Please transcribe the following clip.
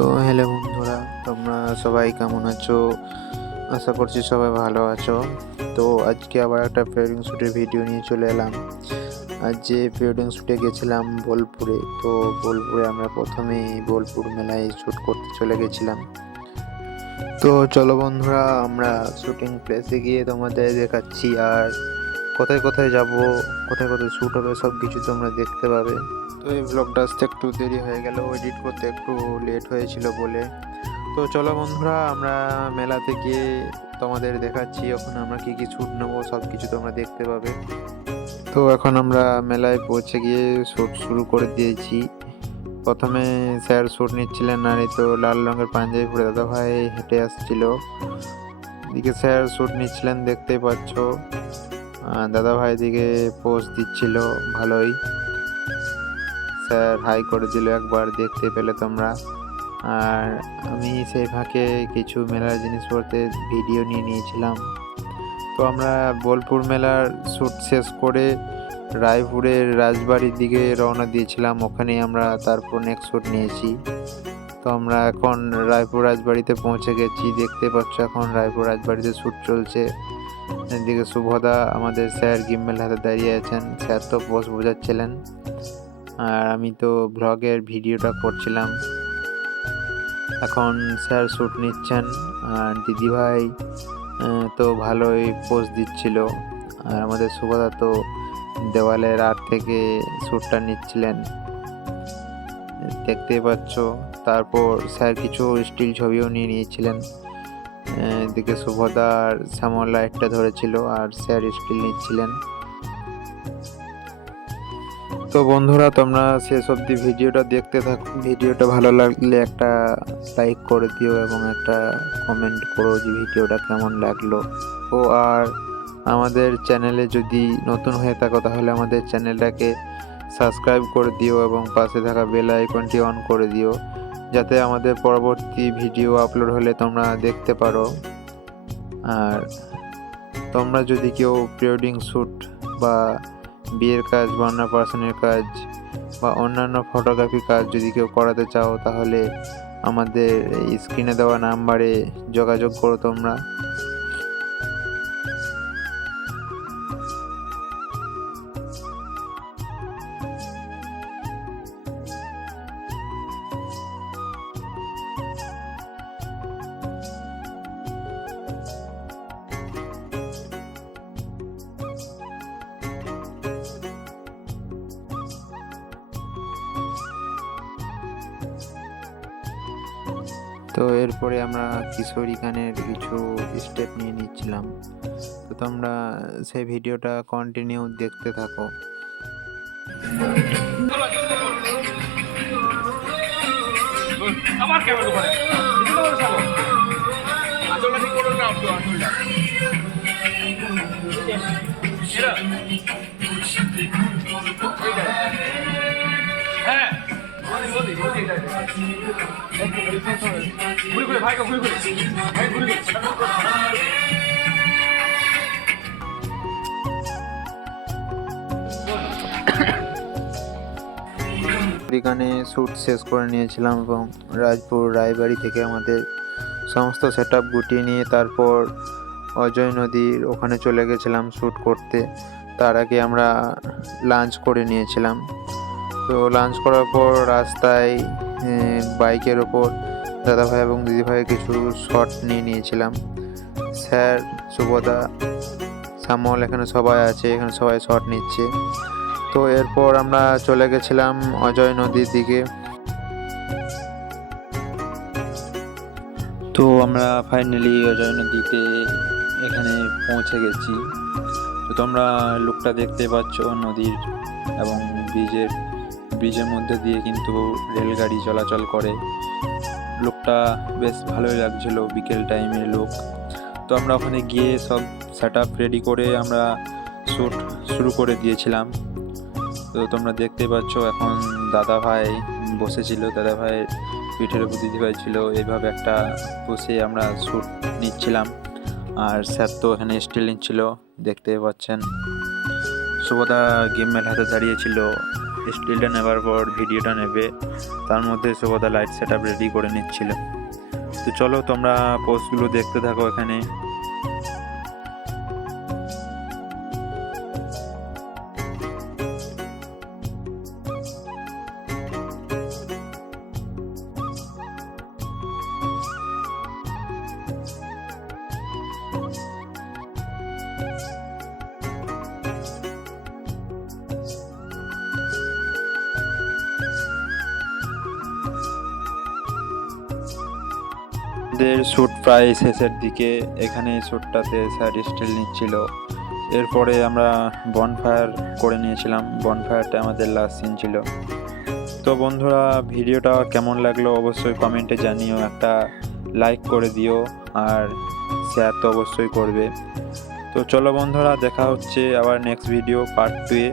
তো হ্যালো বন্ধুরা, তোমরা সবাই কেমন আছো? আশা করছি সবাই ভালো আছো। তো আজকে আবার একটা প্রি-ওয়েডিং শ্যুটের ভিডিও নিয়ে চলে এলাম। আজ যে প্রি-ওয়েডিং শ্যুটে গেছিলাম বোলপুরে, তো বোলপুরে আমরা প্রথমেই বোলপুর মেলায় শ্যুট করতে চলে গেছিলাম। তো চলো বন্ধুরা, আমরা শ্যুটিং প্লেসে গিয়ে তোমাদের দেখাচ্ছি, আর কোথায় কোথায় যাব, কোথায় কোথায় শ্যুট হবে সব কিছু তোমরা দেখতে পাবে। তো এই ব্লগটা আসতে একটু দেরি হয়ে গেল, এডিট করতে একটু লেট হয়েছিল বলে। তো চলো বন্ধুরা, আমরা মেলাতে গিয়ে তোমাদের দেখাচ্ছি এখন আমরা কি কি শ্যুট নেবো, সব কিছু তোমরা দেখতে পাবে। তো এখন আমরা মেলায় পৌঁছে গিয়ে শ্যুট শুরু করে দিয়েছি। প্রথমে স্যার শ্যুট নিচ্ছিলেন, আর এই তো লাল রঙের পাঞ্জাবি পরে দাদা ভাই হেঁটে আসছিল। এদিকে স্যার শ্যুট নিচ্ছিলেন, দেখতেই পাচ্ছ। দাদা ভাই দিকে পোজ দিচ্ছিল ভালোই। স্যার হাই করে দিল একবার, দেখতে পেলে তোমরা। আর আমি সেই ফাঁকে কিছু মেলার জিনিসপত্রের ভিডিও নিয়ে নিয়েছিলাম। তো আমরা বোলপুর মেলার শ্যুট শেষ করে রায়পুরের রাজবাড়ির দিকে রওনা দিয়েছিলাম, ওখানে আমরা তারপর নেক্সট শ্যুট নিয়েছি। তো আমরা এখন রায়পুর রাজবাড়িতে পৌঁছে গেছি, দেখতে পাচ্ছ এখন রায়পুর রাজবাড়িতে শ্যুট চলছে। এদিকে শুভদা আমাদের স্যার গিম্বেল হাতে দাঁড়িয়ে আছেন, স্যার তো পোজ বোঝাচ্ছিলেন, আর আমি তো ব্লগের ভিডিওটা করছিলাম। এখন স্যার শ্যুট নিচ্ছেন, আর দিদিভাই তো ভালোই পোজ দিচ্ছিল, আর আমাদের শুভদা তো দেওয়ালের আড় থেকে শ্যুটটা নিচ্ছিলেন, দেখতেই পাচ্ছ। তারপর স্যার কিছু স্টিল ছবিও নিয়ে নিয়েছিলেন। এদিকে শুভদা আর শ্যামল লাইটটা ধরেছিল, আর স্যার স্টিল নিচ্ছিলেন। তো বন্ধুরা, তোমরা শেষ অবধি ভিডিওটা দেখতে থাকো। ভিডিওটা ভালো লাগলে একটা লাইক করে দিও এবং একটা কমেন্ট করো যে ভিডিওটা কেমন লাগলো। ও আর আমাদের চ্যানেলে যদি নতুন হয়ে থাকো তাহলে আমাদের চ্যানেলটাকে সাবস্ক্রাইব করে দিও এবং পাশে থাকা বেল আইকনটি অন করে দিও, যাতে আমাদের পরবর্তী ভিডিও আপলোড হলে তোমরা দেখতে পারো। আর তোমরা যদি কেউ প্রি-ওয়েডিং শ্যুট বা বিয়ের কাজ বা অন্নপ্রাশনের কাজ বা অন্যান্য ফটোগ্রাফি কাজ যদি কেউ করাতে চাও, তাহলে আমাদের স্ক্রিনে দেওয়া নাম্বারে যোগাযোগ করো তোমরা। তো এরপরে আমরা কিশোরী গানের কিছু স্টেপ নিয়ে নিচ্ছিলাম। তো তোমরা সেই ভিডিওটা কন্টিনিউ দেখতে থাকো। আমার কেমন করে আসলটা ঠিক করো না, আসলটা হ্যাঁ ঘুরে ঘুরে ভাইকে ঘুরে ঘুরে ভাই ঘুরে ঘুরে এখানে শ্যুট শেষ করে নিয়েছিলাম এবং রাজপুর রায়বাড়ি থেকে আমাদের সমস্ত সেট আপ গুটিয়ে নিয়ে তারপর অজয় নদীর ওখানে চলে গেছিলাম শ্যুট করতে। তার আগে আমরা লাঞ্চ করে নিয়েছিলাম। তো লাঞ্চ করার পর রাস্তায় বাইকের ওপর দাদাভাই এবং দিদিভাই কিছু শট নিয়ে নিয়েছিলাম। স্যার, শুভদা, শ্যামল এখানে সবাই আছে, এখানে সবাই শট নিচ্ছে। তো এরপর আমরা চলে গেছিলাম অজয় নদীর দিকে। তো আমরা ফাইনালি অজয় নদীতে এখানে পৌঁছে গেছি। তো তোমরা লুকটা দেখতে পাচ্ছ নদীর এবং ব্রিজের মধ্যে দিয়ে কিন্তু রেলগাড়ি চলাচল করে। লুকটা বেশ ভালোই লাগছিল, বিকেল টাইমের লুক। তো আমরা ওখানে গিয়ে সব সেট আপ রেডি করে আমরা শ্যুট শুরু করে দিয়েছিলাম। তো তোমরা দেখতে পাচ্ছ এখন দাদা ভাই বসেছিল, দাদা ভাইয়ের পিঠের উপর দিদিভাই ছিল, এইভাবে একটা বসে আমরা শ্যুট নিচ্ছিলাম। আর স্যার তো এখানে স্টিল নিচ্ছিল, দেখতে পাচ্ছেন। শুভদা গেমের হাতে দাঁড়িয়েছিল, স্টিলটা নেবার পর ভিডিওটা নেবে, তার মধ্যে শুভদা লাইট সেট আপ রেডি করে নিচ্ছিল। তো চলো তোমরা পোস্টগুলো দেখতে থাকো এখানে। আমাদের শ্যুট প্রায় শেষের দিকে, এখানে শ্যুটটাতে স্যার স্টিল নিচ্ছিল। এরপরে আমরা বনফায়ার করে নিয়েছিলাম, বনফায়ারটা আমাদের লাস্ট সিন ছিল। তো বন্ধুরা ভিডিওটা কেমন লাগলো অবশ্যই কমেন্টে জানিও, একটা লাইক করে দিও আর শেয়ার তো অবশ্যই করবে। তো চলো বন্ধুরা, দেখা হচ্ছে আবার নেক্সট ভিডিও পার্ট 2-এ।